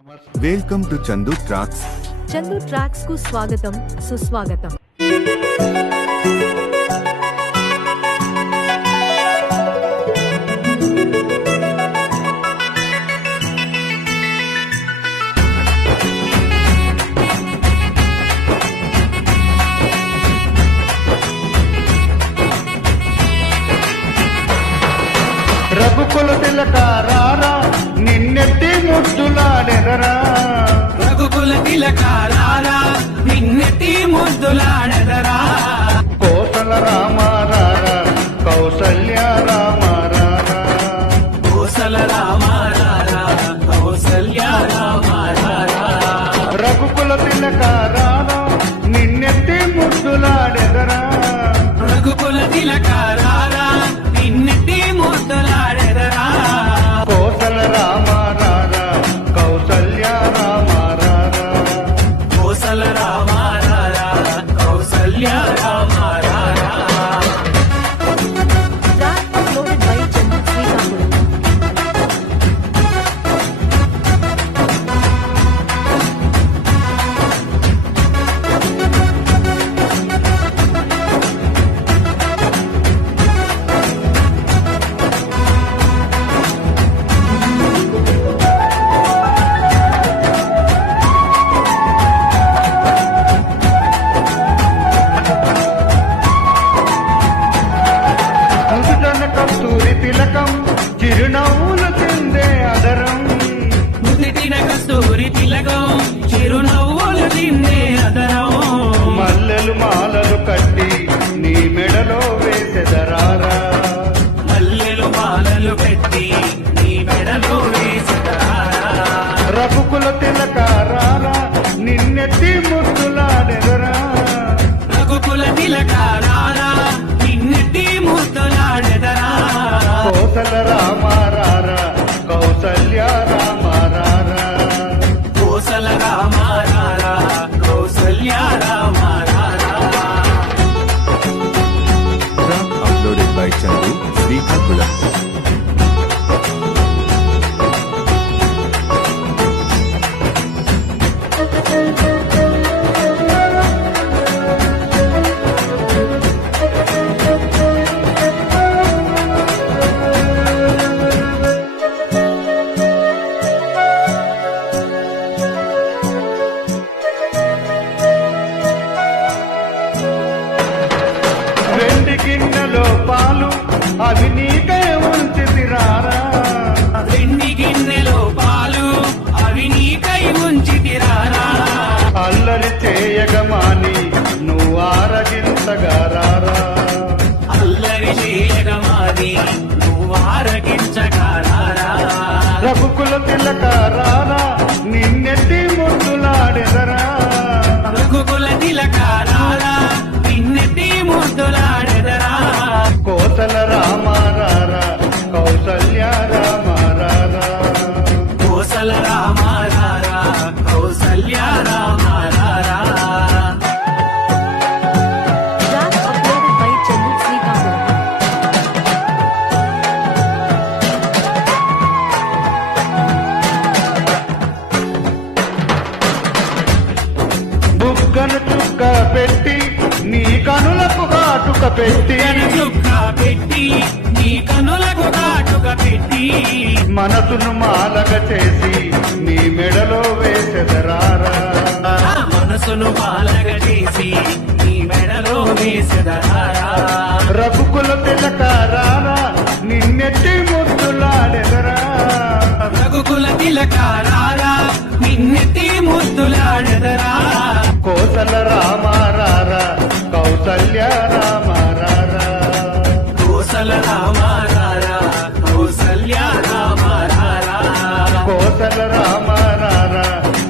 Welcome to Chandu tracks. Chandu tracks కు స్వాగతం, సుస్వాగతం. రఘుకుల తిలకారారా నిన్నెత్తి ముద్దులాడెదరా, రఘుకుల తిలకారారా నిన్నెత్తి ముద్దులాడెదరా, కోసల రామారారా కౌసల్య రామారారా, కోసల రామారారా కౌసల్య రామారారా, రఘుకుల తిలకారారా నిన్నెత్తి ముద్దులాడెదరా, రఘుకుల తిలకారారా నిన్నెత్తి ముద్దులాడెదరా, కోసల రామారారా కౌసల్య రామారారా, కోసల రామారారా కౌసల్య రామారారా. Track uploaded by Chandu Srikakulam. ముదుటన కస్తూరి తిలకం చిరునవ్వులు తిందే అదరం, ముదిటిన కస్తూరి తిలకం చిరునవ్వులు తిందే అదరం, మల్లెలు మాలలు కట్టి నీ మెడలో వేసెదరారా, మల్లెలు మాలలు పెట్టి నీ మెడలో వేసెదరారా, రఘుకుల తిలకారారా నిన్నెత్తి ముద్దులాడెదరా, రఘుకుల తిలకారారా నిన్నెత్తి ముద్దులాడెదరా, కోసల రామారారా కౌసల్య రామారారా, కోసల రామారారా కౌసల్య రామారారా. Track uploaded by Chandu Srikakulam. వెండి గిన్నెలో పాలు అవి నీకే ఉంచితిరారా, వెండి గిన్నెలో పాలు అవి నీకై ఉంచితిరారా, అల్లరి చేయగమాని నువ్వు ఆరగించగారారా, అల్లరి చేయగమాది నువ్వు ఆరగించగారారా, రఘుకుల తిలకారారా నిన్నెత్తి ముద్దులాడెదరా, రఘుకుల తిలకారారా నిన్నెత్తి ముద్దులాడెదరా, కోసల రామారారా కౌసల్య రామారారా, కోసల రామారారా కౌసల్య రామారారా. Track uploaded by Chandu Srikakulam. బుగ్గను చుక్క పెట్టి నీ కనులకు కాటుక పెట్టి, చుక్క పెట్టి నీ కనులకు కాటుక పెట్టి, మనసును మాలగ చేసి నీ మెడలో వేసెదరారా, మనసును బాలగ చేసి నీ మెడలో వేసెదరారా, రఘుకుల తిలకారారా నిన్నెత్తి ముద్దులాడెదరా, రఘుకుల తిలకారారా నిన్నెత్తి ముద్దులాడెదరా, కోసల రామారారా కౌసల్య రామారారా, కోసల రామారారా కౌసల్య రామారారా, కోసల రామారారా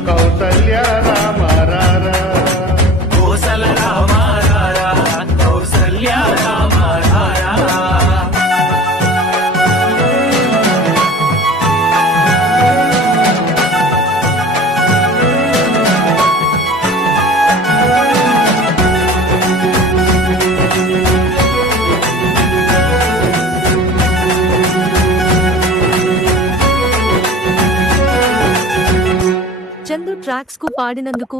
కౌసల్య రామారారా, కోసల రామారారా కౌసల్య రామారారా. చందు ట్రాక్స్ కు పాడినందుకు